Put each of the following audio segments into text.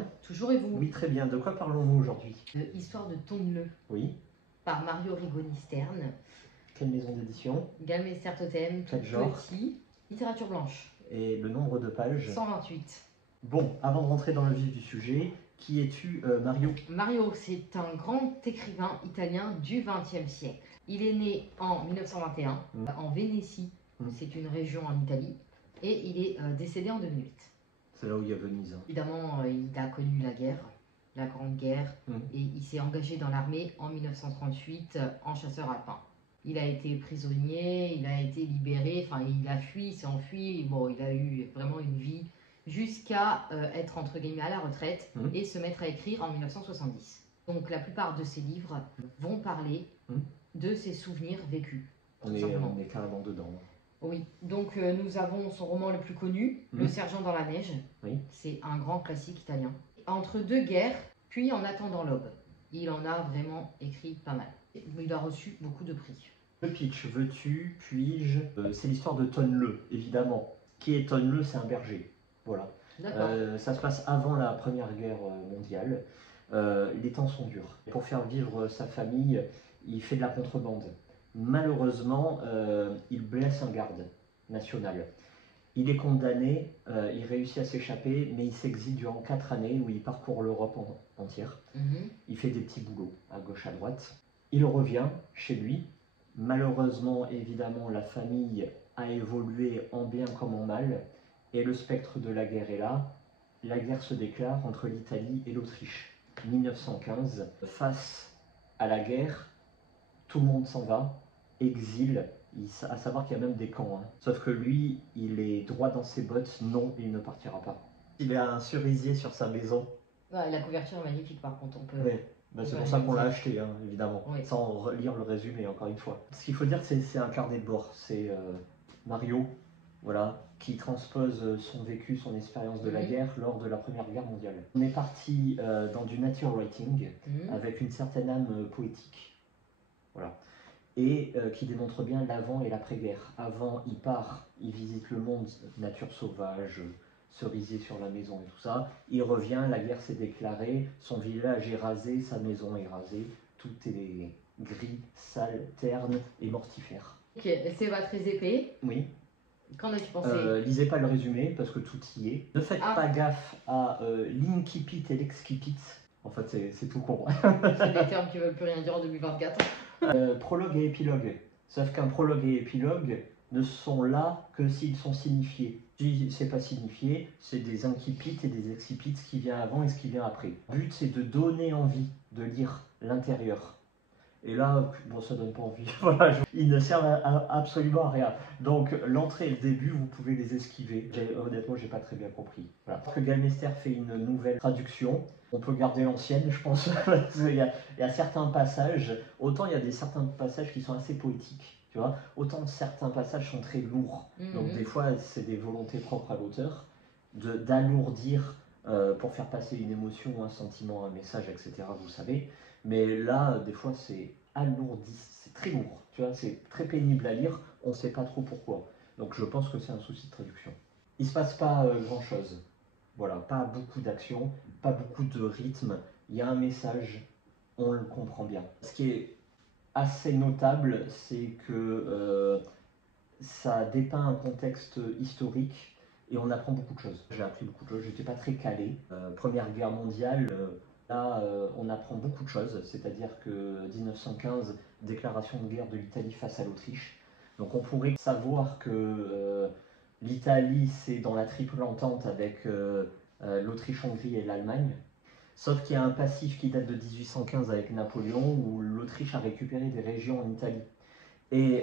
bien? Toujours et vous? Oui, très bien. De quoi parlons-nous aujourd'hui? De Histoire de Tonle, Oui. par Mario Rigoni Stern. Quelle maison d'édition? Galmester Totem, tout Quel genre? petit. Littérature blanche. Et le nombre de pages? 128. Bon, avant de rentrer dans le vif du sujet, qui es-tu, Mario? Mario, c'est un grand écrivain italien du XXe siècle. Il est né en 1921 en Vénétie, c'est une région en Italie, et il est décédé en 2008. C'est là où il y a Venise. Évidemment, il a connu la guerre, la Grande Guerre, et il s'est engagé dans l'armée en 1938 en chasseur alpin. Il a été prisonnier, il a été libéré, enfin il a fui, il s'est enfui, bon, il a eu vraiment une vie jusqu'à être entre guillemets à la retraite et se mettre à écrire en 1970. Donc la plupart de ses livres vont parler de ses souvenirs vécus. On est carrément dedans. Oui, donc nous avons son roman le plus connu, Le Sergent dans la neige. Oui. C'est un grand classique italien. Entre deux guerres, puis En attendant l'aube. Il en a vraiment écrit pas mal. Il a reçu beaucoup de prix. Le pitch, veux-tu, puis-je c'est l'histoire de Tonle, évidemment. Qui est Tonle? C'est un berger. Voilà. Ça se passe avant la Première Guerre mondiale. Les temps sont durs. Pour faire vivre sa famille, il fait de la contrebande. Malheureusement, il blesse un garde national. Il est condamné, il réussit à s'échapper, mais il s'exile durant 4 années où il parcourt l'Europe entière. Il fait des petits boulots à gauche, à droite. Il revient chez lui. Malheureusement, évidemment, la famille a évolué en bien comme en mal, et le spectre de la guerre est là. La guerre se déclare entre l'Italie et l'Autriche. 1915, face à la guerre, tout le monde s'en va, exil, à savoir qu'il y a même des camps. Sauf que lui, il est droit dans ses bottes, non, il ne partira pas. Il a un cerisier sur sa maison. Ouais, la couverture est magnifique par contre, on peut... Oui. Bah, c'est pour ça qu'on l'a acheté, évidemment, oui. sans lire le résumé, encore une fois. Ce qu'il faut dire, c'est un carnet de bord. C'est Mario, voilà, qui transpose son vécu, son expérience de la guerre lors de la Première Guerre mondiale. On est parti dans du nature writing, avec une certaine âme poétique, voilà, et qui démontre bien l'avant et l'après-guerre. Avant, il part, il visite le monde, nature sauvage, cerisier sur la maison et tout ça. Il revient, la guerre s'est déclarée, son village est rasé, sa maison est rasée, tout est gris, sale, terne et mortifère. Ok, c'est pas très épais. Oui. Qu'en as-tu pensé? Lisez pas le résumé parce que tout y est. Ne faites pas gaffe à l'incipit et l'excipit. En fait, c'est tout con. C'est des termes qui veulent plus rien dire en 2024. Prologue et épilogue. Sauf qu'un prologue et épilogue ne sont là que s'ils sont signifiés. Si c'est pas signifié, c'est des incipits et des excipits, ce qui vient avant et ce qui vient après. Le but, c'est de donner envie de lire l'intérieur. Et là, bon, ça donne pas envie. Voilà, ils ne servent absolument à rien. Donc, l'entrée et le début, vous pouvez les esquiver. Honnêtement, j'ai pas très bien compris. Voilà. Que Galmester fait une nouvelle traduction. On peut garder l'ancienne, je pense. il y a certains passages, autant il y a certains passages qui sont assez poétiques, tu vois, autant certains passages sont très lourds. Donc, des fois, c'est des volontés propres à l'auteur d'alourdir pour faire passer une émotion, un sentiment, un message, etc. Vous savez. Mais là, des fois, c'est alourdi, c'est très lourd, tu vois, c'est très pénible à lire, on ne sait pas trop pourquoi. Donc je pense que c'est un souci de traduction. Il ne se passe pas grand-chose. Voilà, pas beaucoup d'action, pas beaucoup de rythme. Il y a un message, on le comprend bien. Ce qui est assez notable, c'est que ça dépeint un contexte historique et on apprend beaucoup de choses. J'ai appris beaucoup de choses, je n'étais pas très calé. Première guerre mondiale, là on apprend beaucoup de choses, c'est-à-dire que 1915, déclaration de guerre de l'Italie face à l'Autriche. Donc on pourrait savoir que l'Italie c'est dans la triple entente avec l'Autriche-Hongrie et l'Allemagne. Sauf qu'il y a un passif qui date de 1815 avec Napoléon où l'Autriche a récupéré des régions en Italie. Et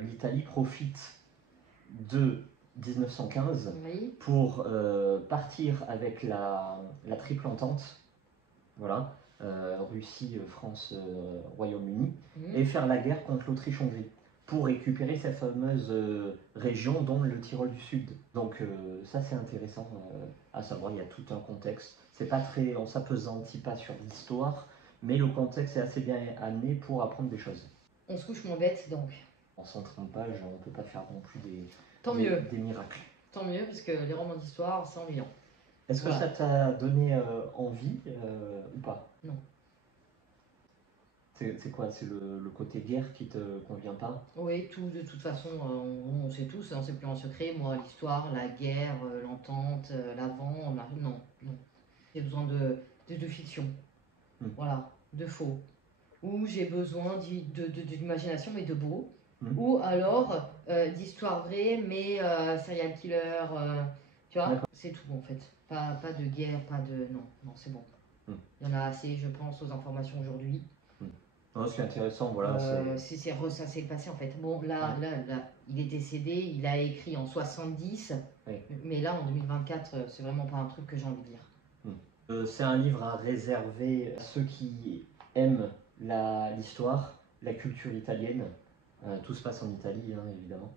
l'Italie profite de 1915 pour partir avec la triple entente, voilà, Russie, France, Royaume-Uni, et faire la guerre contre l'Autriche-Hongrie pour récupérer cette fameuse région, dont le Tyrol du Sud. Donc ça c'est intéressant à savoir, il y a tout un contexte. C'est pas très, on s'appesantit pas sur l'histoire, mais le contexte est assez bien amené pour apprendre des choses. On se couche moins bête donc. En 130 pages, on ne peut pas faire non plus des miracles. Tant mieux, parce que les romans d'histoire, c'est ennuyant. Est-ce que Voilà. ça t'a donné envie ou pas? Non. C'est quoi? C'est le côté guerre qui te convient pas? Oui, tout, de toute façon, on sait tous, hein, c'est plus un secret. Moi, l'histoire, la guerre, l'entente, l'avant, non, non. J'ai besoin de fiction, voilà, de faux. Ou j'ai besoin d'imagination, mais de beau. Ou alors d'histoire vraie, mais serial killer, tu vois, c'est tout en fait. Pas de guerre, pas de... Non, non, c'est bon. Il y en a assez, je pense, aux informations aujourd'hui. Non, c'est intéressant, voilà. Ça s'est passé en fait. Bon, là, il est décédé, il a écrit en 70, mais là, en 2024, c'est vraiment pas un truc que j'ai envie de lire. C'est un livre à réserver à ceux qui aiment l'histoire, la culture italienne. Tout se passe en Italie, hein, évidemment.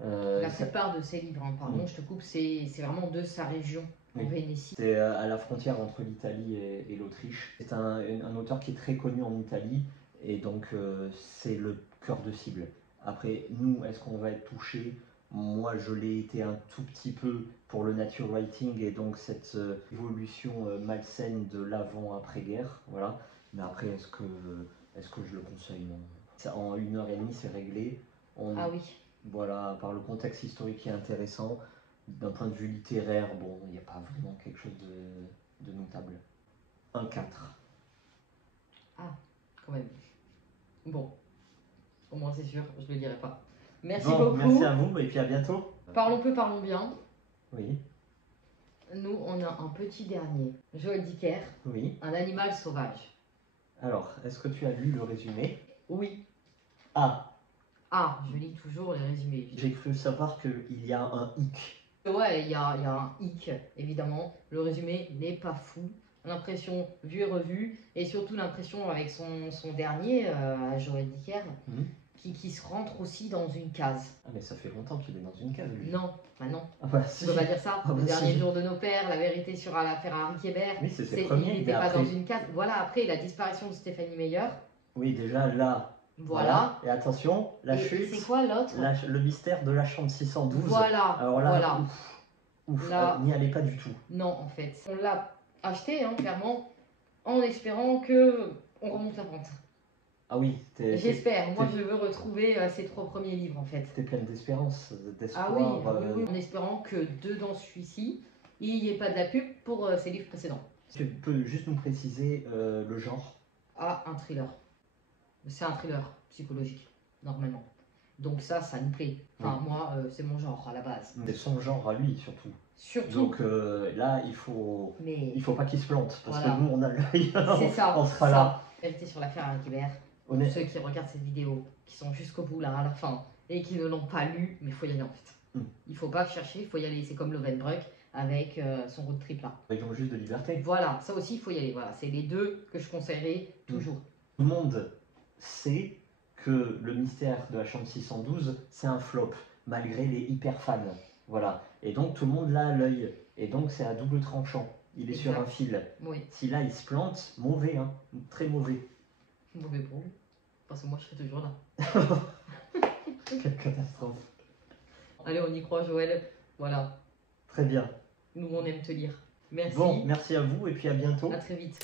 La plupart de ses livres, hein, pardon, je te coupe, c'est vraiment de sa région, en Vénétie. C'est à la frontière entre l'Italie et l'Autriche. C'est un auteur qui est très connu en Italie, et donc c'est le cœur de cible. Après, nous, est-ce qu'on va être touché? Moi, je l'ai été un tout petit peu pour le nature writing et donc cette évolution malsaine de l'avant-après-guerre, voilà. Mais après, est-ce que je le conseille? Non. En 1h30, c'est réglé. Ah oui. Voilà, par le contexte historique qui est intéressant. D'un point de vue littéraire, bon, il n'y a pas vraiment quelque chose de notable. Un 4. Ah, quand même. Bon, au moins c'est sûr, je ne le dirai pas. Merci bon, beaucoup. Merci à vous et puis à bientôt. Parlons peu, parlons bien. Oui. Nous, on a un petit dernier. Joël Dicker. Oui. Un animal sauvage. Alors, est-ce que tu as lu le résumé? Oui. Ah. Ah, je lis toujours les résumés. J'ai cru savoir qu'il y a un hic. Ouais, il y a un hic, évidemment. Le résumé n'est pas fou. L'impression vue et revue, et surtout l'impression avec son dernier, Joël Dicker, qui se rentre aussi dans une case. Ah mais ça fait longtemps qu'il est dans une case, lui. Non, bah non. Ah bah si. Tu peux pas dire ça. Ah bah Le dernier si. jour de nos pères, la vérité sur l'affaire Harry Kéber. Oui, c'est ses premiers. Il n'était pas dans une case. Voilà, après la disparition de Stéphanie Meyer. Oui, déjà là. Voilà. Et attention, la chute. C'est quoi l'autre? Le mystère de la chambre 612. Voilà. Alors là, voilà. Ouf, là, n'y allez pas du tout. Non, en fait. On l'a acheté, hein, clairement, en espérant que on remonte la pente. Ah oui. J'espère. Moi, je veux retrouver ces 3 premiers livres, en fait. T'es pleine d'espérance, d'espoir. Ah oui, oui, en espérant que dedans celui-ci, il n'y ait pas de la pub pour ses livres précédents. Tu peux juste nous préciser le genre? Ah, un thriller. C'est un thriller psychologique, normalement. Donc ça nous plaît. Enfin, moi, c'est mon genre à la base. C'est son genre à lui, surtout. Donc là, il faut pas qu'il se plante, parce que nous, on a l'œil. C'est ça. On sera là. Vérité sur l'affaire Harry Kéber. Ceux qui regardent cette vidéo, qui sont jusqu'au bout, là, à la fin, et qui ne l'ont pas lu, mais il faut y aller, en fait. Il faut pas chercher, il faut y aller. C'est comme Lovenbruck avec son road trip, là. Avec juste de liberté. Voilà, ça aussi, il faut y aller. Voilà, c'est les deux que je conseillerais toujours. Tout le monde sait que le mystère de la chambre 612, c'est un flop, malgré les hyper fans. Voilà. Et donc tout le monde l'a à l'œil. Et donc c'est à double tranchant. Il est sur un fil. Oui. Si là il se plante, mauvais, hein. Très mauvais. Mauvais pour vous. Parce que moi je serai toujours là. Quelle catastrophe. Allez, on y croit, Joël. Voilà. Très bien. Nous on aime te lire. Merci. Bon, merci à vous et puis à bientôt. À très vite.